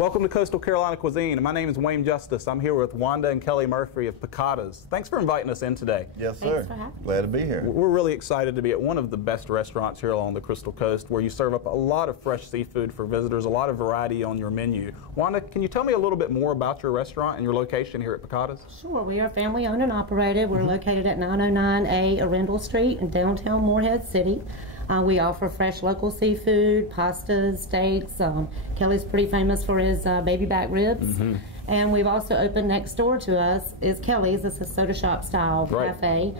Welcome to Coastal Carolina Cuisine. My name is Wayne Justice. I'm here with Wanda and Kelly Murphrey of Piccatas. Thanks for inviting us in today. Yes, sir. Glad to be here. We're really excited to be at one of the best restaurants here along the Crystal Coast, where you serve up a lot of fresh seafood for visitors, a lot of variety on your menu. Wanda, can you tell me a little bit more about your restaurant and your location here at Piccatas? Sure. We are family owned and operated. We're located at 909A Arundel Street in downtown Morehead City. We offer fresh local seafood, pastas, steaks. Kelly's pretty famous for his baby back ribs. And we've also opened next door to us is Kelly's. It's a soda shop style cafe.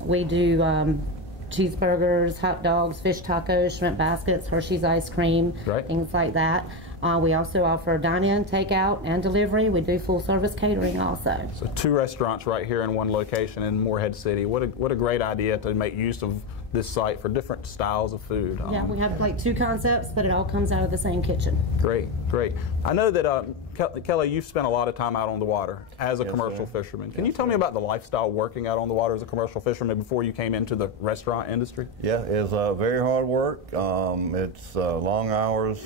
We do cheeseburgers, hot dogs, fish tacos, shrimp baskets, Hershey's ice cream, things like that. We also offer dine-in, takeout, and delivery. We do full-service catering also. So 2 restaurants right here in one location in Morehead City. What a great idea to make use of this site for different styles of food. Yeah, we have like 2 concepts, but it all comes out of the same kitchen. Great, great. I know that, Kelly, you've spent a lot of time out on the water as a commercial fisherman. Can you tell me about the lifestyle working out on the water as a commercial fisherman before you came into the restaurant industry? Yeah, it's very hard work. It's long hours.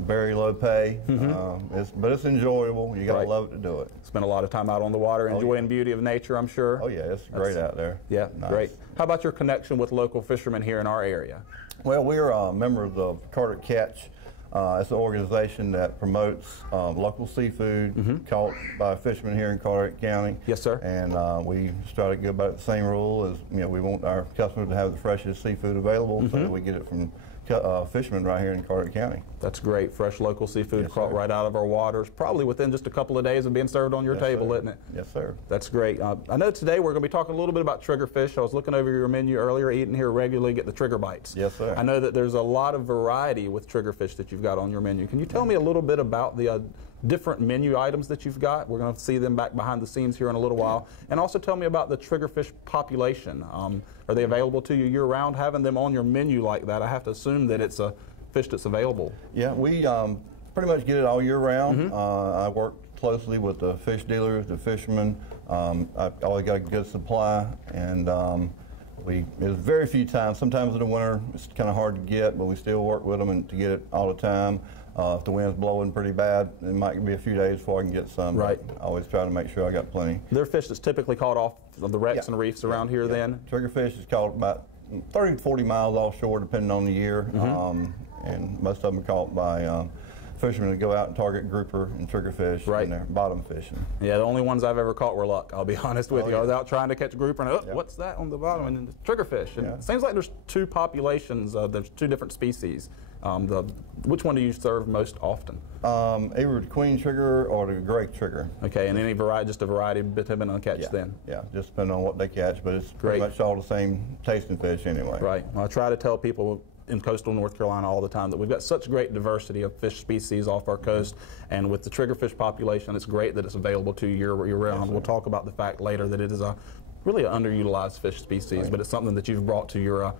Very low pay, but it's enjoyable. You gotta love it to do it. Spend a lot of time out on the water, enjoying the beauty of nature, I'm sure. Oh yeah, it's great out there. Yeah, great. How about your connection with local fishermen here in our area? Well, we're members of Carter Catch. It's an organization that promotes local seafood caught by fishermen here in Carter County. Yes, sir. And we try to go about the same rule as, we want our customers to have the freshest seafood available, so that we get it from fishermen right here in Carter County. That's great. Fresh local seafood caught right out of our waters, probably within just a couple of days of being served on your table, isn't it? Yes, sir. That's great. I know today we're going to be talking a little bit about triggerfish. I was looking over your menu earlier, eating here regularly, get the trigger bites. Yes, sir. I know that there's a lot of variety with triggerfish that you've got on your menu. Can you tell me a little bit about the different menu items that you've got? We're going to see them back behind the scenes here in a little while. And also tell me about the triggerfish population. Are they available to you year-round? Having them on your menu like that, I have to assume that it's a fish that's available. Yeah, we pretty much get it all year round. I work closely with the fish dealers, the fishermen. I always got a good supply, and there's very few times. Sometimes in the winter it's kind of hard to get, but we still work with them and to get it all the time. If the wind's blowing pretty bad, it might be a few days before I can get some. Right. I always try to make sure I got plenty. They're fish that's typically caught off of the wrecks and reefs around here then? Triggerfish is caught about 30 to 40 miles offshore depending on the year. And most of them are caught by fishermen that go out and target grouper and triggerfish and they're bottom fishing. Yeah, the only ones I've ever caught were luck, I'll be honest with you. I was out trying to catch grouper and what's that on the bottom? And then triggerfish. And it seems like there's 2 populations, there's 2 different species. Which one do you serve most often? Either the queen trigger or the gray trigger. Okay, and any variety, just a variety depending on catch then? Yeah, just depending on what they catch, but it's pretty much all the same tasting fish anyway. Right. Well, I try to tell people in coastal North Carolina all the time that we've got such great diversity of fish species off our coast, and with the triggerfish population, it's great that it's available to you year-round. We'll talk about the fact later that it is really an underutilized fish species, but it's something that you've brought to your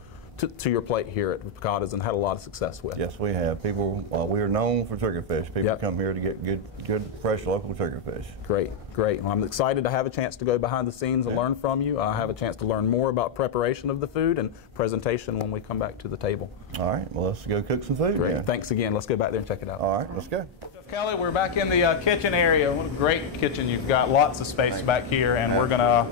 plate here at Piccatas and had a lot of success with. Yes, we have. People, we are known for triggerfish. People come here to get good, fresh local triggerfish. Great, great. Well, I'm excited to have a chance to go behind the scenes and learn from you. I have a chance to learn more about preparation of the food and presentation when we come back to the table. All right, well, let's go cook some food. Great, thanks again. Let's go back there and check it out. All right, let's go. Kelly, we're back in the kitchen area. What a great kitchen you've got. Lots of space back here, and we're going to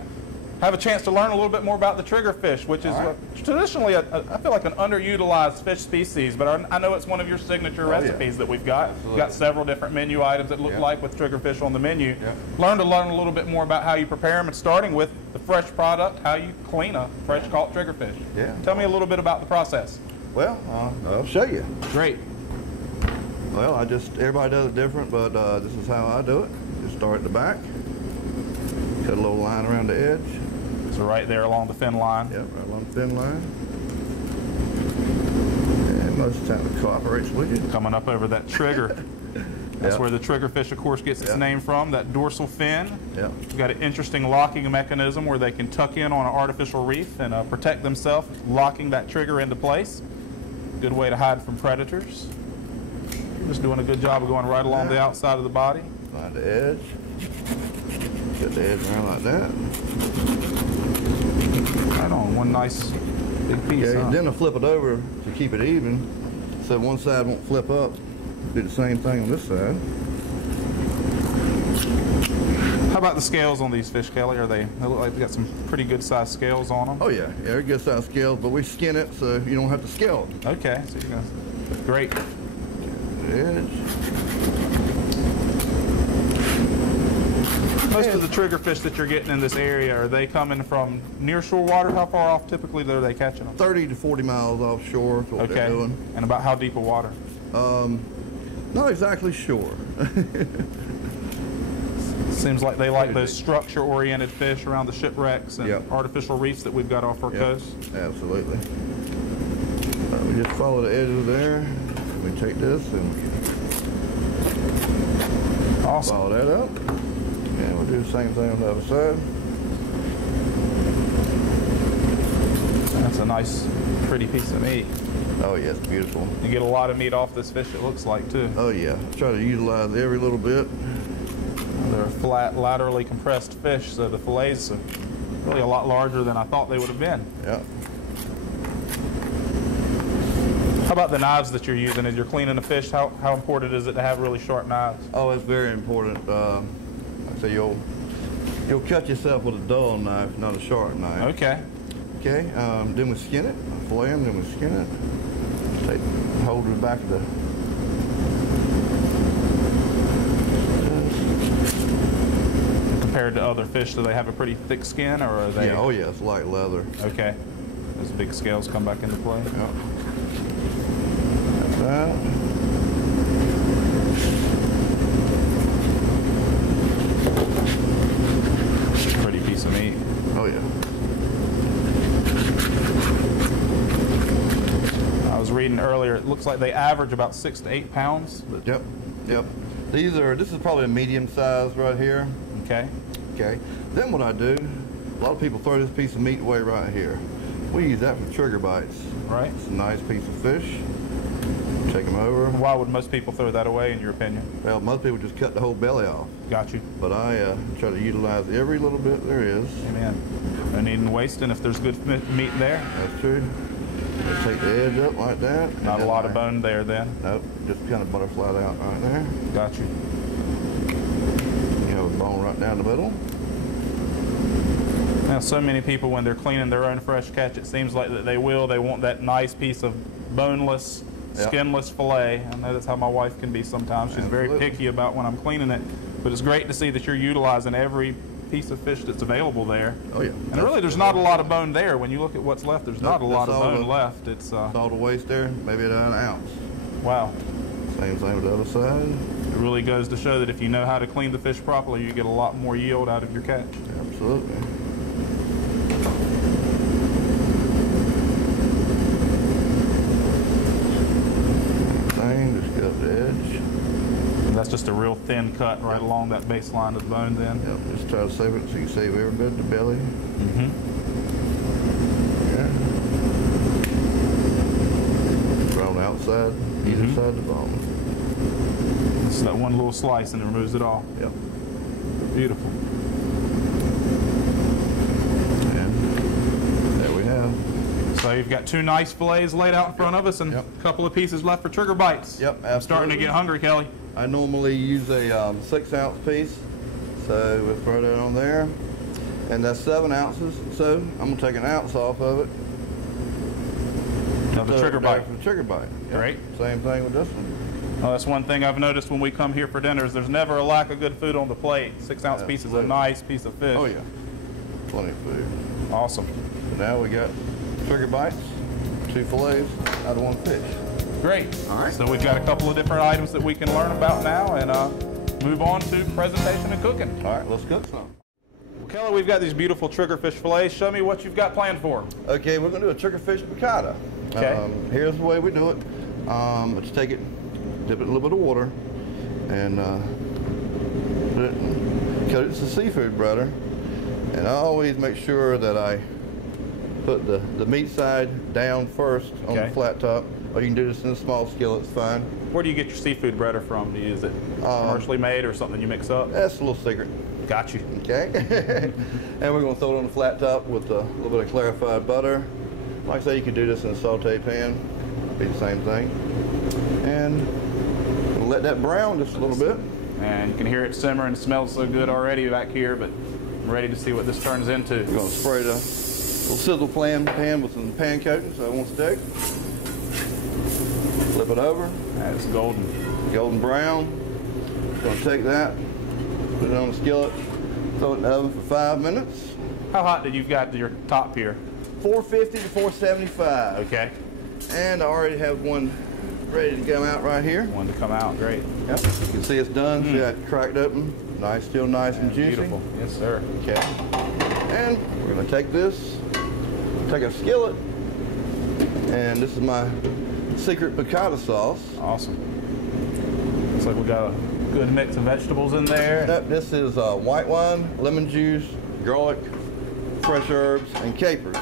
have a chance to learn a little bit more about the triggerfish, which is traditionally, I feel like an underutilized fish species, but I know it's one of your signature recipes that we've got. We've got several different menu items that look like with triggerfish on the menu. Learn a little bit more about how you prepare them, and starting with the fresh product, how you clean a fresh caught triggerfish. Tell me a little bit about the process. Well, I'll show you. Great. Well, everybody does it different, but this is how I do it. Just start at the back, cut a little line around the edge. So right there along the fin line. Yep, right along the fin line. And most of the time it cooperates with you. Coming up over that trigger. That's where the triggerfish, of course, gets its name from, that dorsal fin. We've got an interesting locking mechanism where they can tuck in on an artificial reef and protect themselves, locking that trigger into place. Good way to hide from predators. Just doing a good job of going right along the outside of the body. Find the edge. Get the edge around like that. Right on, one nice big piece. Then I flip it over to keep it even, so one side won't flip up do the same thing on this side. How about the scales on these fish, Kelly? They look like they got some pretty good sized scales on them. Oh yeah, they're good sized scales, but we skin it so you don't have to scale it. Okay, so you're gonna, great. Edge. Most of the trigger fish that you're getting in this area, are they coming from near shore water? How far off typically are they catching them? 30 to 40 miles offshore is what they're doing. And about how deep of water? Not exactly sure. Seems like they like those structure-oriented fish around the shipwrecks and artificial reefs that we've got off our coast. Absolutely. We just follow the edges there. We take this and follow that up. And we'll do the same thing on the other side. That's a nice, pretty piece of meat. Oh yeah, it's beautiful. You get a lot of meat off this fish, it looks like, too. Oh yeah. Try to utilize every little bit. They're flat, laterally compressed fish, so the fillets are really a lot larger than I thought they would have been. Yeah. How about the knives that you're using as you're cleaning the fish? How important is it to have really sharp knives? Oh, it's very important. So you'll cut yourself with a dull knife, not a sharp knife. Okay. Okay. Then we skin it. Fillet them. Then we skin it. Hold the back of the. Compared to other fish, do they have a pretty thick skin, or are they? Yeah. Oh yeah, it's light leather. Okay. Those big scales come back into play. Yeah. That's that. Pretty piece of meat. Oh yeah. I was reading earlier, it looks like they average about 6 to 8 pounds. Yep. Yep. This is probably a medium size right here. Okay. Okay. Then what I do, a lot of people throw this piece of meat away right here. We use that for trigger bites. Right. It's a nice piece of fish. Take them over. Why would most people throw that away, in your opinion? Well, most people just cut the whole belly off. Got you. But I try to utilize every little bit there is. Amen. No needing wasting if there's good meat there. That's true. I take the edge up like that. Not a lot of bone there then. Nope. Just kind of butterfly it out right there. Got you. You have a bone right down the middle. Now, so many people, when they're cleaning their own fresh catch, it seems like that they want that nice piece of boneless, skinless fillet. I know that's how my wife can be sometimes. She's very picky about when I'm cleaning it. But it's great to see that you're utilizing every piece of fish that's available there. Oh yeah. And really, there's not a lot of bone there. When you look at what's left, there's not a lot of bone left. It's all the waste there, maybe an ounce. Wow. Same thing with the other side. It really goes to show that if you know how to clean the fish properly, you get a lot more yield out of your catch. Absolutely. Just get up the edge. And that's just a real thin cut right along that baseline of the bone then? Yep, just try to save it so you save every bit of the belly. Mm-hmm. Yeah. Right on the outside, either side of the bone. It's that one little slice and it removes it all. Yep. Beautiful. And there we have. So you've got 2 nice fillets laid out in front of us and a couple of pieces left for trigger bites. Yep, absolutely. I'm starting to get hungry, Kelly. I normally use a 6-ounce piece, so we'll throw that on there. And that's 7 ounces, so I'm going to take an ounce off of it. Now the trigger bite. For the trigger bite. Yep. Great. Same thing with this one. Well, that's one thing I've noticed when we come here for dinners. There's never a lack of good food on the plate. 6-ounce piece is a nice piece of fish. Oh yeah, plenty of food. Awesome. So now we got trigger bites, 2 fillets out of 1 fish. Great. All right. So we've got a couple of different items that we can learn about now and move on to presentation and cooking. All right, let's cook some. Well, Kelly, we've got these beautiful triggerfish fillets. Show me what you've got planned for. Okay, we're going to do a triggerfish piccata. Okay. Here's the way we do it. Let's take it, dip it in a little bit of water, and cut it to seafood butter. And I always make sure that I put the meat side down first on the flat top, or you can do this in a small skillet, it's fine. Where do you get your seafood butter from? Do you use it commercially made or something you mix up? That's a little secret. Got you. Okay. And we're going to throw it on the flat top with a little bit of clarified butter. Like I say, you could do this in a saute pan. It'd be the same thing. And let that brown just a little bit. And you can hear it simmering. It smells so good already back here, but I'm ready to see what this turns into. We're going to spray the little sizzle pan with some pan coating so it won't stick. Flip it over. That's golden. Golden brown. Going to take that, put it on the skillet, throw it in the oven for 5 minutes. How hot did you got your top here? 450 to 475. Okay. And I already have one ready to come out right here. One to come out, great. Yep. You can see it's done. See that cracked open? Nice, still nice and juicy. Beautiful. Yes, sir. Okay. And we're going to take this, take a skillet, and this is my secret piccata sauce. Awesome. Looks like we got a good mix of vegetables in there. Yep, this is white wine, lemon juice, garlic, fresh herbs, and capers.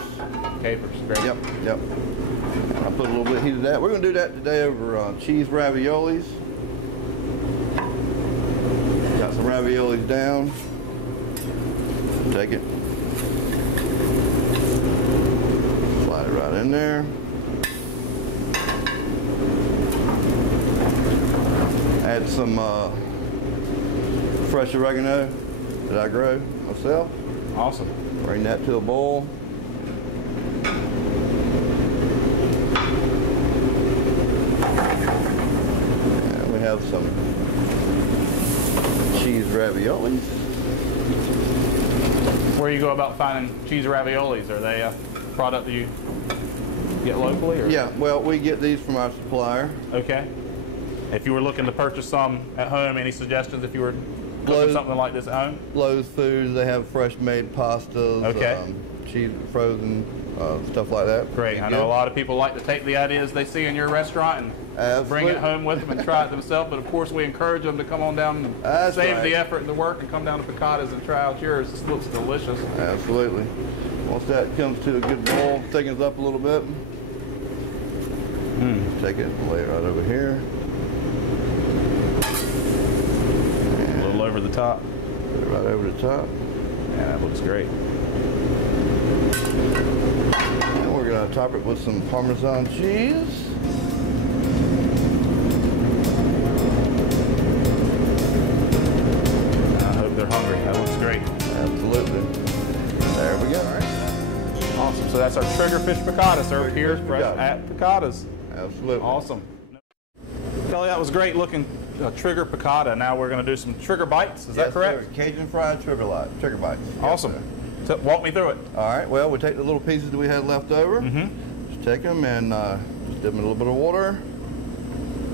Capers, great. Yep, yep. I'll put a little bit of heat of that. We're going to do that today over cheese raviolis. Got some raviolis down. Take it. Slide it right in there. Add some fresh oregano that I grow myself. Awesome. Bring that to a boil. And we have some cheese raviolis. Where you go about finding cheese raviolis? Are they a product that you get locally? Or? Yeah, well, we get these from our supplier. Okay. If you were looking to purchase some at home, any suggestions if you were cooking something like this at home? Lowe's Foods, they have fresh made pastas, okay. Cheese frozen, stuff like that. Great. I know a lot of people like to take the ideas they see in your restaurant and bring it home with them and try it themselves, but of course we encourage them to come on down and save the effort and the work and come down to Piccatas and try out yours. This looks delicious. Absolutely. Once that comes to a good boil, thickens up a little bit, take it and lay it right over here. A little over the top. Put it right over the top. Yeah, that looks great. And we're going to top it with some Parmesan cheese. I hope they're hungry. That looks great. Absolutely. There we go. All right. Awesome. So that's our triggerfish piccata served here at Piccatas. Absolutely. Awesome. Kelly, that was great looking trigger piccata. Now we're going to do some trigger bites. Is that correct? Sir. Cajun fried trigger bites. Awesome. Yes, so walk me through it. All right. Well, we take the little pieces that we had left over. Just take them and just dip them in a little bit of water.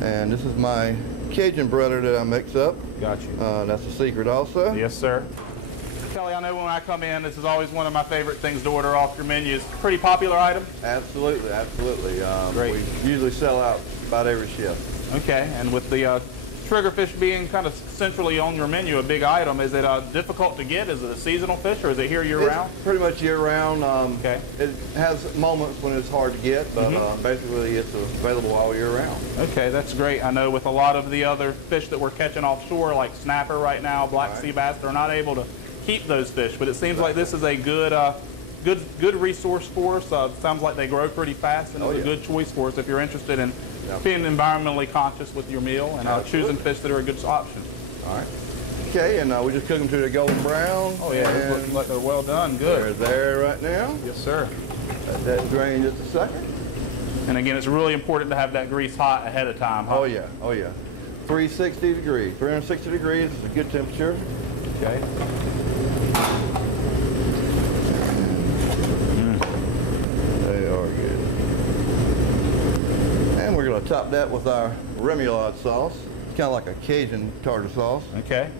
And this is my Cajun butter that I mix up. Got you. That's a secret also. Yes, sir. Kelly, I know when I come in, this is always one of my favorite things to order off your menus. Pretty popular item? Absolutely, absolutely. Great. We usually sell out about every shift. Okay, and with the triggerfish being kind of centrally on your menu, a big item, is it difficult to get? Is it a seasonal fish or is it here year-round? Pretty much year-round. Okay. It has moments when it's hard to get, but basically it's available all year-round. Okay, that's great. I know with a lot of the other fish that we're catching offshore, like snapper right now, black sea bass, they're not able to keep those fish, but it seems like this is a good good resource for us. Sounds like they grow pretty fast and it's a good choice for us if you're interested in being environmentally conscious with your meal and choosing fish that are a good option. All right. Okay, and we just cook them to the golden brown. Oh yeah, it looks like they're well done. Good. They're there right now. Yes, sir. Let that drain just a second. And again, it's really important to have that grease hot ahead of time. Huh? Oh yeah, oh yeah. 360 degrees. 360 degrees is a good temperature. Okay. They are good. And we're going to top that with our remoulade sauce. It's kind of like a Cajun tartar sauce. Okay.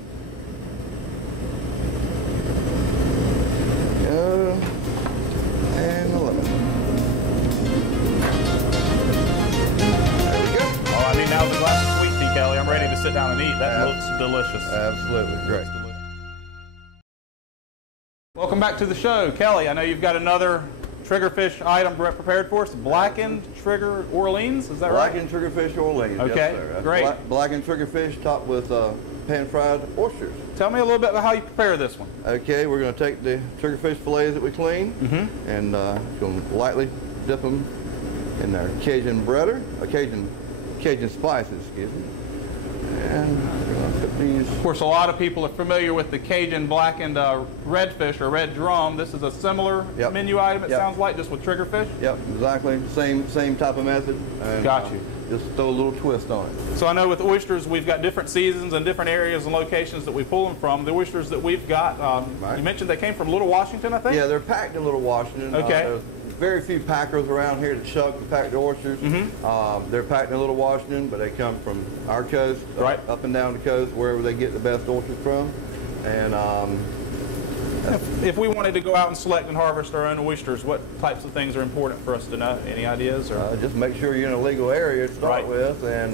And a lemon. There we go. Oh, I need now the glass of sweet tea, Kelly. I'm ready to sit down and eat. That looks delicious. Absolutely. Great. Welcome back to the show. Kelly, I know you've got another triggerfish item prepared for us. Blackened trigger Orleans, is that right? Blackened triggerfish Orleans, okay, yes sir. Great. Blackened triggerfish topped with pan-fried oysters. Tell me a little bit about how you prepare this one. Okay, we're going to take the triggerfish fillets that we clean and going to lightly dip them in our Cajun butter, Cajun spices, excuse me. And we're going to put these. Of course, a lot of people are familiar with the Cajun blackened redfish or red drum. This is a similar menu item, it sounds like, just with triggerfish? Yep, exactly. Same type of method. And, got you. Just throw a little twist on it. So I know with oysters, we've got different seasons and different areas and locations that we pull them from. The oysters that we've got, you mentioned they came from Little Washington, I think? Yeah, they're packed in Little Washington. Okay. There's very few packers around here that chuck the packed oysters. They're packed in Little Washington, but they come from our coast, up and down the coast, wherever they get the best oysters from. And if we wanted to go out and select and harvest our own oysters, what types of things are important for us to know? Any ideas? Or? Just make sure you're in a legal area to start with, and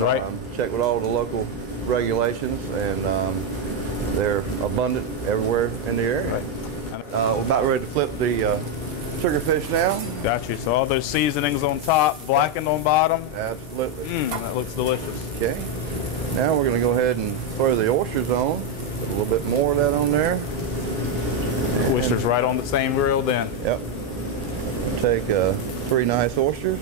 check with all the local regulations. And they're abundant everywhere in the area. We're about ready to flip the triggerfish now. Got you. So all those seasonings on top, blackened on bottom. Absolutely. That looks delicious. Okay. Now we're going to go ahead and throw the oysters on. Put a little bit more of that on there. Oysters right on the same grill then. Yep. Take 3 nice oysters.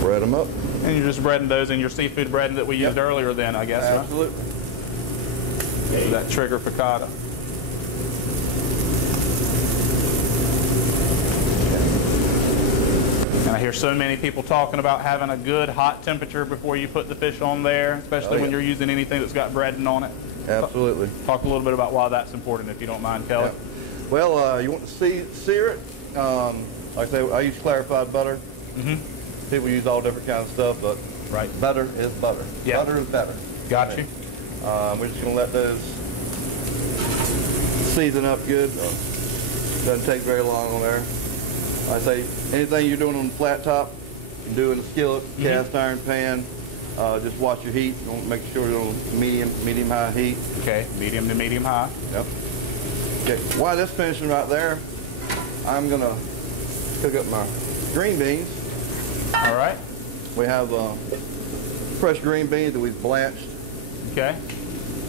Bread them up. And you're just breading those in your seafood breading that we used earlier then, I guess, Absolutely. Huh? That trigger piccata. And I hear so many people talking about having a good hot temperature before you put the fish on there, especially when you're using anything that's got breading on it. Absolutely. Talk a little bit about why that's important, if you don't mind, Kelly. Well, you want to sear it. Like I say, I use clarified butter. People use all different kinds of stuff, but butter is butter. Butter is better. Got you. We're just going to let those season up good. Doesn't take very long on there. Like I say, anything you're doing on the flat top, you can do in a skillet, cast iron pan. Just watch your heat. You want to make sure you're on medium-high heat. Okay, medium to medium-high. Yep. Okay, while that's finishing right there, I'm going to cook up my green beans. All right. We have fresh green beans that we've blanched. Okay.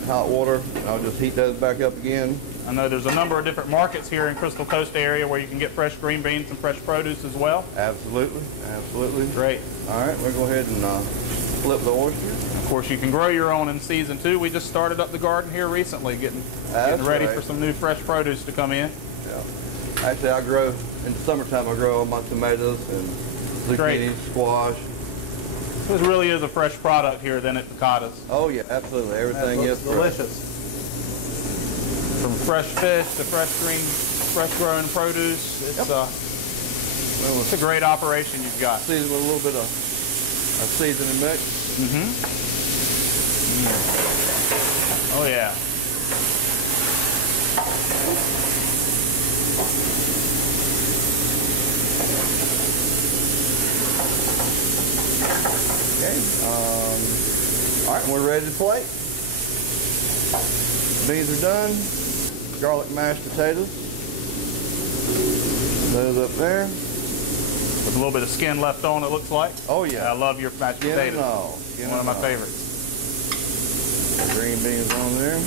Hot water. I'll just heat those back up again. I know there's a number of different markets here in Crystal Coast area where you can get fresh green beans and fresh produce as well. Absolutely. Absolutely. Great. All right, we'll go ahead and flip the oysters. Of course, you can grow your own in season 2. We just started up the garden here recently, getting ready for some new fresh produce to come in. Yeah. Actually, I grow, in the summertime, I grow all my tomatoes and zucchini, squash. This really is a fresh product here then at Piccatas. Oh yeah, absolutely. Everything is delicious. From fresh fish to fresh grown produce. It's a great operation you've got. Seasoned with a little bit of a seasoning mix. Oh yeah. Okay. All right, we're ready to plate. Beans are done. Garlic mashed potatoes. Those up there. With a little bit of skin left on, it looks like. Oh yeah. I love your mashed potatoes. One of my favorites. Green beans on there.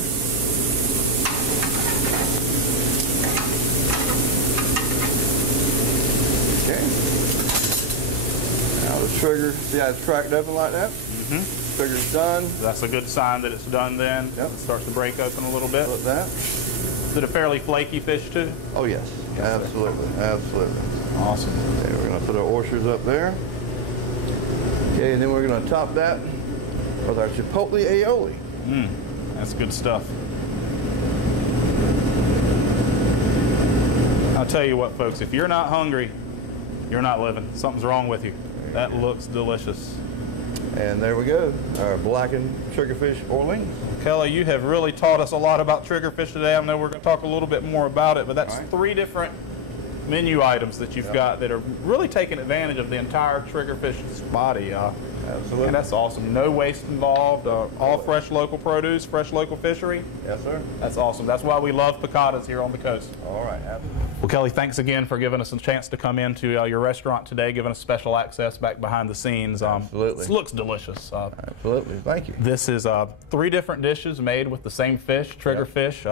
Okay. Now the trigger, see how it's cracked open like that? Trigger's done. That's a good sign that it's done then. It starts to break open a little bit. Look at that. Is it a fairly flaky fish too? Oh yes, absolutely, absolutely. Awesome. Okay, we're going to put our oysters up there. Okay, and then we're going to top that with our chipotle aioli. That's good stuff. I'll tell you what, folks, if you're not hungry, you're not living. Something's wrong with you. That looks delicious. And there we go, our blackened triggerfish Orleans. Kelly, you have really taught us a lot about triggerfish today. I know we're going to talk a little bit more about it, but that's 3 different menu items that you've got that are really taking advantage of the entire triggerfish's body. Absolutely. And that's awesome. No waste involved. All fresh local produce, fresh local fishery. Yes, sir. That's awesome. That's why we love Piccatas here on the coast. All right. Well, Kelly, thanks again for giving us a chance to come into your restaurant today, giving us special access back behind the scenes. Absolutely. It looks delicious. Absolutely. Thank you. This is 3 different dishes made with the same fish, triggerfish.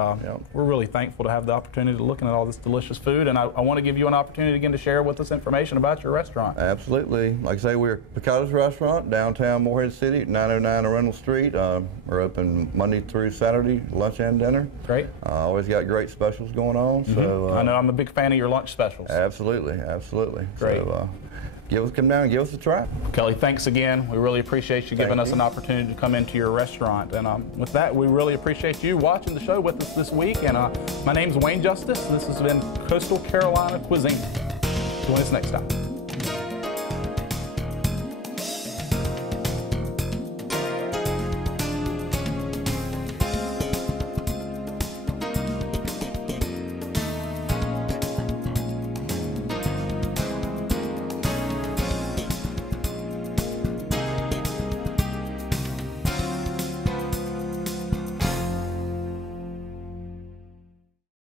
We're really thankful to have the opportunity to looking at all this delicious food, and I want to to give you an opportunity again to share with us information about your restaurant. Absolutely. Like I say, we're Piccatas Restaurant, downtown Morehead City, at 909 Arundel Street. We're open Monday through Saturday, lunch and dinner. Great. Always got great specials going on. So I know I'm a big fan of your lunch specials. Absolutely, absolutely. Great. So, come down and give us a try. Kelly, thanks again. We really appreciate you giving us an opportunity to come into your restaurant. And with that, we really appreciate you watching the show with us this week. And my name's Wayne Justice. This has been Coastal Carolina Cuisine. Join us next time.